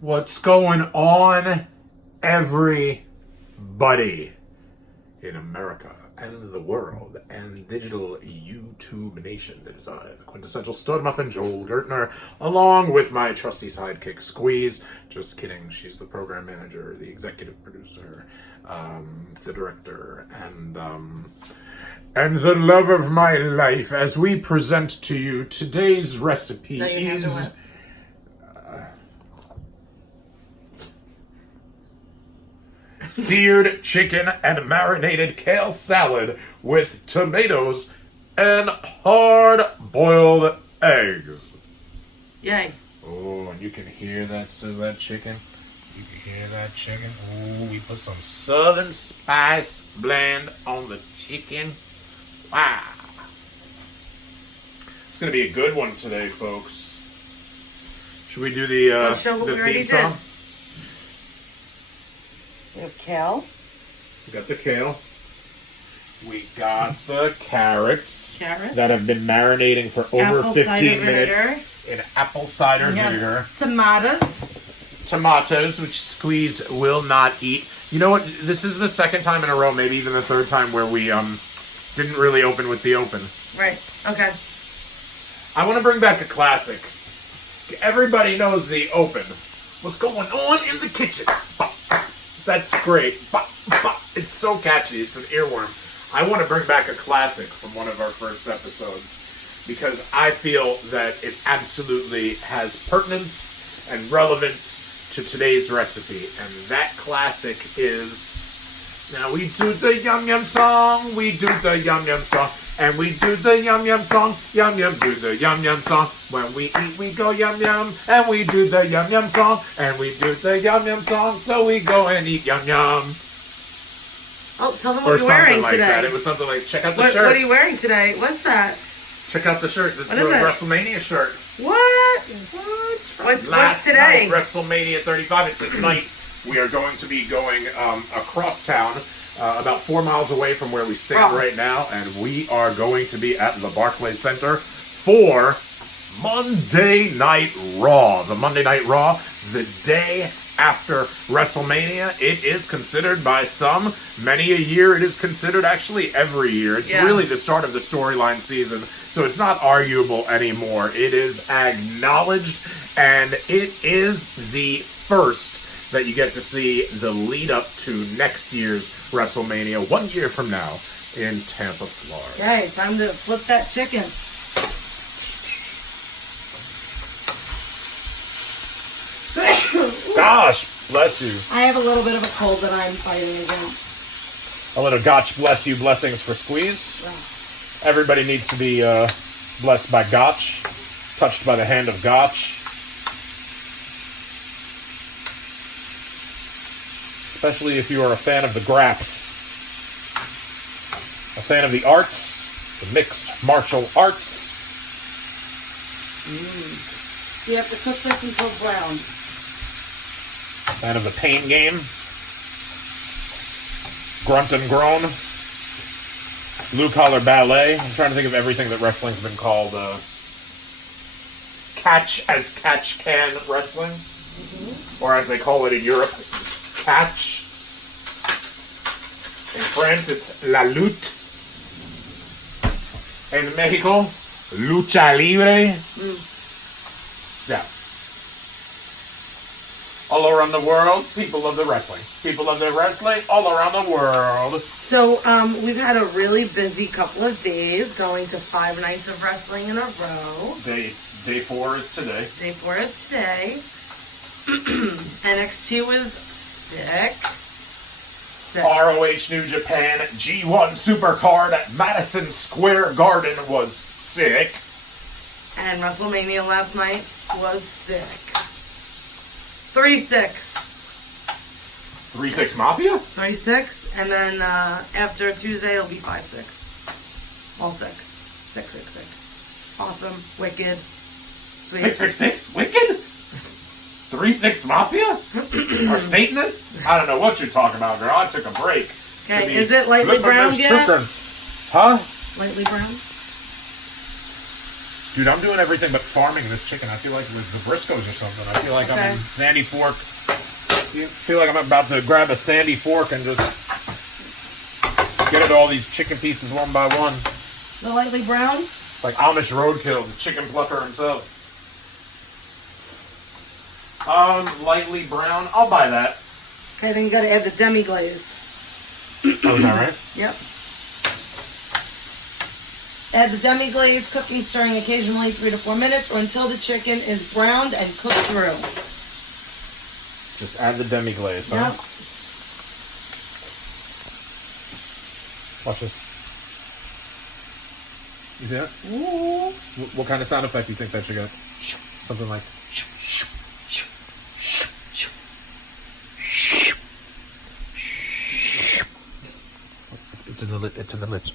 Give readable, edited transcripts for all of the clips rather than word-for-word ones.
What's going on, everybody in America and the world and digital YouTube nation? It is I, the quintessential stud muffin, Joel Gertner, along with my trusty sidekick, Squeeze. Just kidding. She's the program manager, the executive producer, the director, and the love of my life. As we present to you today's recipe is seared chicken and marinated kale salad with tomatoes and hard-boiled eggs. Yay. Oh, and you can hear that sizzle, that chicken. You can hear that chicken. Oh, we put some southern spice blend on the chicken. Wow. It's going to be a good one today, folks. Should we do the theme song? We have kale. We got the kale. We got the carrots that have been marinating for over 15 minutes in apple cider vinegar. Tomatoes, which Squeeze will not eat. You know what? This is the second time in a row, maybe even the third time, where we didn't really open with the open. Right. Okay. I want to bring back a classic. Everybody knows the open. What's going on in the kitchen? That's great. It's so catchy. It's an earworm. I want to bring back a classic from one of our first episodes because I feel that it absolutely has pertinence and relevance to today's recipe. And that classic is... Now we do the yum yum song, we do the yum yum song, and we do the yum yum song, yum yum do the yum yum song. When we eat we go yum yum, and we do the yum yum song, and we do the yum yum song, so we go and eat yum yum. Oh, tell them what you're wearing like today. That. It was something like, check out the shirt. What are you wearing today? What's that? Check out the shirt. This is a WrestleMania shirt. What's Last today? Night, WrestleMania 35. It's tonight. We are going to be going across town, about 4 miles away from where we stand right now, and we are going to be at the Barclays Center for Monday Night Raw. The Monday Night Raw, the day after WrestleMania. It is considered by some, many a year, it is considered actually every year. It's really the start of the storyline season, so it's not arguable anymore. It is acknowledged, and it is the first that you get to see the lead up to next year's WrestleMania 1 year from now in Tampa, Florida. Okay, time to flip that chicken. Gosh, bless you. I have a little bit of a cold that I'm fighting against. A little Gotch bless you blessings for Squeeze. Wow. Everybody needs to be blessed by Gotch, touched by the hand of Gotch. Especially if you are a fan of the graps. A fan of the arts, the mixed martial arts. You have to cook this until brown. Fan of the pain game. Grunt and groan. Blue collar ballet. I'm trying to think of everything that wrestling's been called. Catch as catch can wrestling. Or as they call it in Europe, catch. In France, it's la lutte. In Mexico, lucha libre. Yeah. All around the world, people love the wrestling. People love the wrestling all around the world. So, we've had a really busy couple of days, going to 5 nights of wrestling in a row. Day 4 is today. Day 4 is today. NXT was sick. ROH New Japan G1 Supercard at Madison Square Garden was sick. And WrestleMania last night was sick. 3-6. 3-6 Mafia? 3-6. And then after Tuesday, it'll be 5-6. All sick. 6-6-6. Awesome. Wicked. Sweet. 666? Wicked? 3-6 Mafia? Or Satanists? I don't know what you're talking about, girl. I took a break. Okay, is it lightly brown yet? Huh? Lightly brown? Dude, I'm doing everything but farming this chicken. I feel like with the Briscoes or something. I feel like I'm in Sandy Fork. I feel like I'm about to grab a Sandy Fork and just get at all these chicken pieces one by one. The lightly brown? Like Amish roadkill, the chicken plucker himself. Lightly brown. I'll buy that. Okay, then you gotta add the demi-glaze. Oh, is that right? Yep. Add the demi-glaze, cooking, stirring occasionally 3 to 4 minutes or until the chicken is browned and cooked through. Just add the demi-glaze, huh? Yep. Watch this. You see that? Ooh. What kind of sound effect do you think that should get? Something like... It's in the lip. It's in the lips.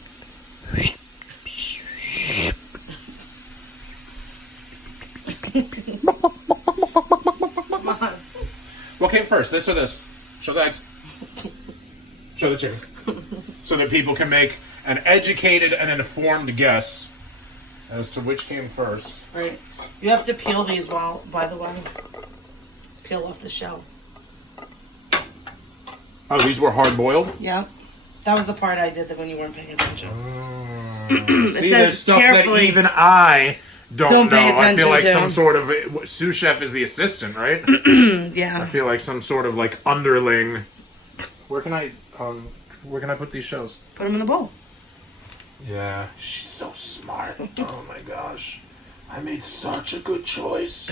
Come on. What came first, this or this? Show the eggs. Show the chicken. So that people can make an educated and informed guess as to which came first. Right. You have to peel these by the way. Peel off the shell. Oh, these were hard-boiled? Yep. That was the part I did that when you weren't paying attention. See, there's stuff that even I don't know. I feel like some sort of sous chef is the assistant, right? Yeah. I feel like some sort of like underling. Where can I put these shells? Put them in the bowl. Yeah, she's so smart. Oh my gosh, I made such a good choice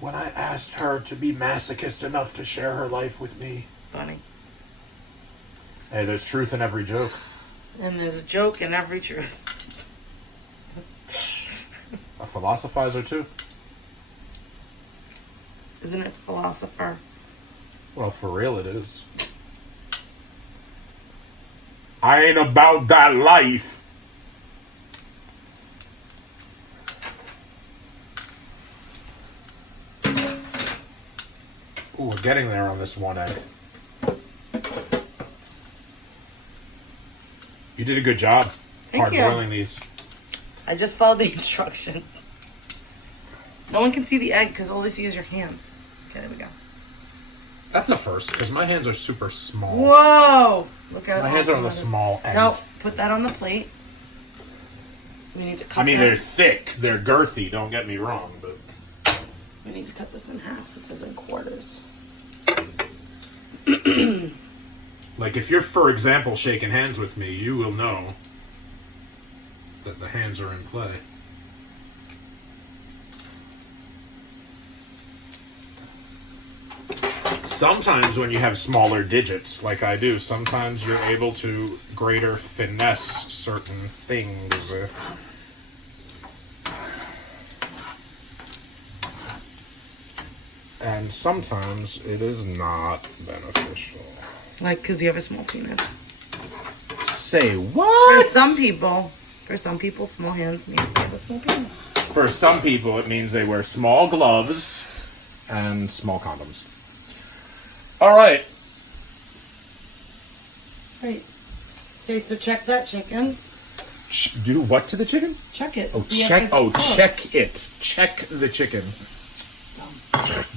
when I asked her to be masochist enough to share her life with me. Funny. Hey, there's truth in every joke. And there's a joke in every truth. A philosophizer too. Isn't it philosopher? Well, for real it is. I ain't about that life. Ooh, we're getting there on this one egg. You did a good job hard boiling these. I just followed the instructions. No one can see the egg because all they see is your hands. Okay, there we go. That's a first, because my hands are super small. Whoa! Look at my hands are on the small end. No, put that on the plate. We need to cut they're thick. They're girthy, don't get me wrong, but... We need to cut this in half. It says in quarters. Like, if you're, for example, shaking hands with me, you will know that the hands are in play. Sometimes when you have smaller digits, like I do, sometimes you're able to greater finesse certain things. And sometimes it is not beneficial. Like, because you have a small penis. Say what? For some people, small hands means they have a small penis. For some people, it means they wear small gloves and small condoms. All right. Right. Okay, so check that chicken. Do what to the chicken? Check it. Oh, check. Oh, check it. Check the chicken.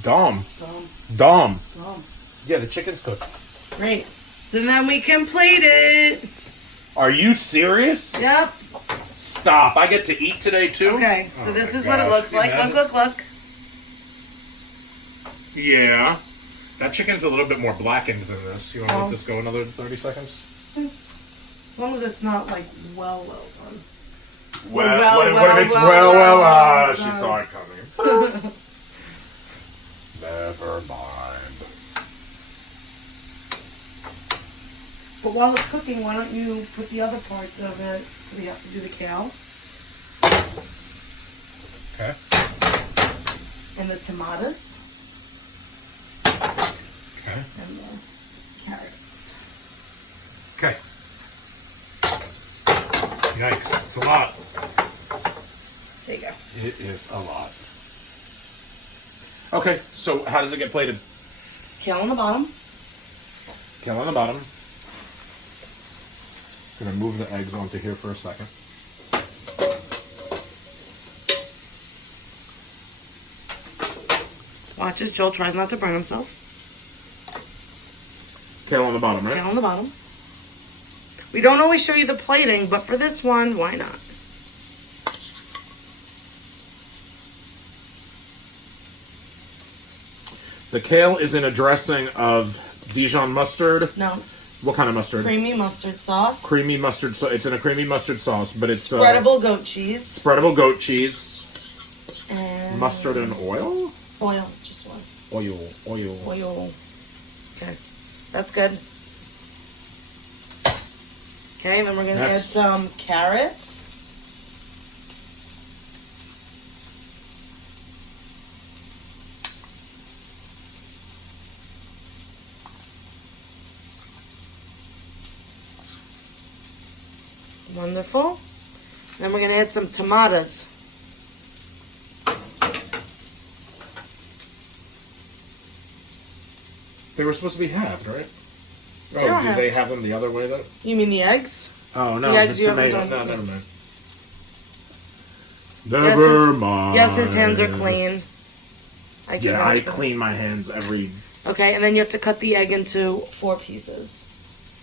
Dom. Yeah, the chicken's cooked. Great. So then we can plate it. Are you serious? Yep. Stop. I get to eat today, too? Okay, so this is what it looks like. Look. Yeah. That chicken's a little bit more blackened than this. You want to let this go another 30 seconds? As long as it's not, like, well done. What if it's she saw it coming. Never mind. But while it's cooking, why don't you put the other parts of it? We have to do the kale. Okay. And the tomatoes. Okay. And the carrots. Okay. Yikes. It's a lot. There you go. It is a lot. Okay, so how does it get plated? Kale on the bottom. Kale on the bottom. Gonna move the eggs onto here for a second. Watch as Joel tries not to burn himself. Kale on the bottom, right? Kale on the bottom. We don't always show you the plating, but for this one, why not? The kale is in a dressing of Dijon mustard. No. What kind of mustard? Creamy mustard sauce. Creamy mustard sauce. It's in a creamy mustard sauce, but it's Spreadable goat cheese. Spreadable goat cheese. And Mustard and oil? oil. Just one. Oil. Oil. Okay. That's good. Okay, then we're going to add some carrots. Wonderful. Then we're going to add some tomatoes. They were supposed to be halved, right? They are Oh, do halved. they have them the other way, though? You mean the eggs? Oh, no, The eggs the you haven't tomato. done. No, never mind. Yes, Never mind. Yes, his hands are clean. Yeah, I clean my hands every... Okay, and then you have to cut the egg into 4 pieces.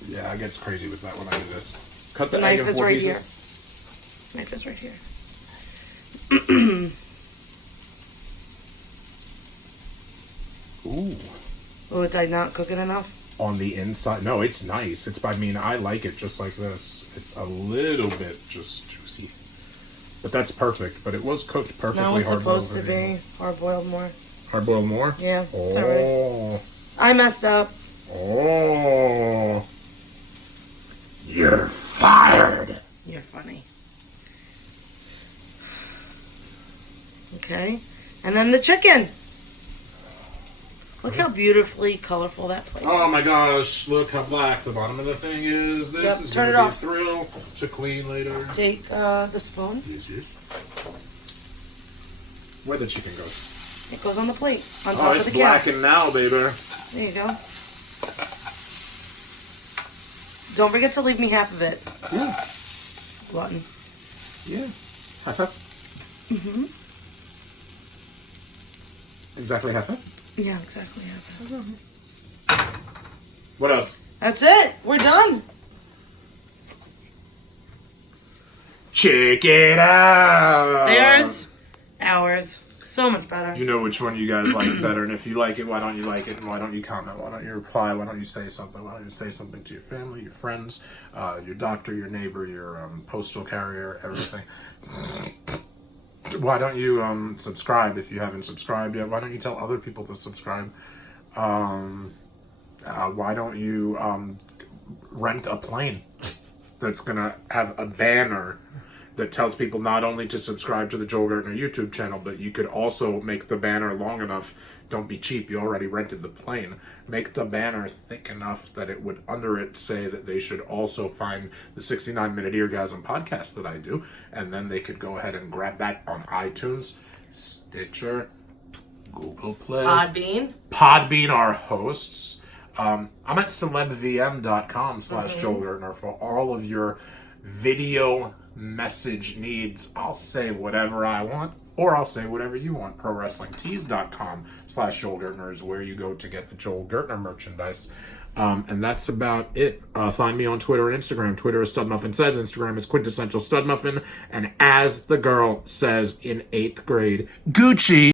Yeah, I get crazy with that when I do this. Cut the The egg knife in is 4 right pieces. here. Knife is right here. Ooh. Oh, did I not cook it enough? On the inside. No, it's nice. I mean, I like it just like this. It's a little bit just juicy. But that's perfect. But it was cooked perfectly No, it's hard-boiled. supposed to be hard-boiled more. Hard-boiled more? Yeah, it's Oh. alright. I messed up. Oh. You're fired. You're funny. Okay. And then the chicken. Look how beautifully colorful that plate is. Oh my gosh, look how black the bottom of the thing is. This Yep, is turn going it to be a off. thrill to clean later. Take the spoon. Yes. Where the chicken goes? It goes on the plate. On Oh, top of it's the cap. blackened now, baby. There you go. Don't forget to leave me half of it. Yeah. Glutton. Yeah. High five. Mm-hmm. Exactly high five. Yeah, exactly half of it. What else? That's it. We're done. Check it out. There's ours. So much better. You know which one you guys like better, and if you like it, why don't you like it, and why don't you comment, why don't you reply, why don't you say something, why don't you say something to your family, your friends, your doctor, your neighbor, your postal carrier, everything. Why don't you subscribe if you haven't subscribed yet? Why don't you tell other people to subscribe? Why don't you rent a plane that's going to have a banner that tells people not only to subscribe to the Joel Gertner YouTube channel, but you could also make the banner long enough. Don't be cheap. You already rented the plane. Make the banner thick enough that it would under it say that they should also find the 69-minute Eargasm podcast that I do, and then they could go ahead and grab that on iTunes, Stitcher, Google Play, Podbean, our hosts. I'm at celebvm.com/Joel Gertner for all of your video message needs. I'll say whatever I want, or I'll say whatever you want. ProWrestlingTees.com/Joel Gertner is where you go to get the Joel Gertner merchandise. And that's about it. Find me on Twitter and Instagram. Twitter is StudMuffin Says. Instagram is Quintessential StudMuffin. And as the girl says in 8th grade, Gucci.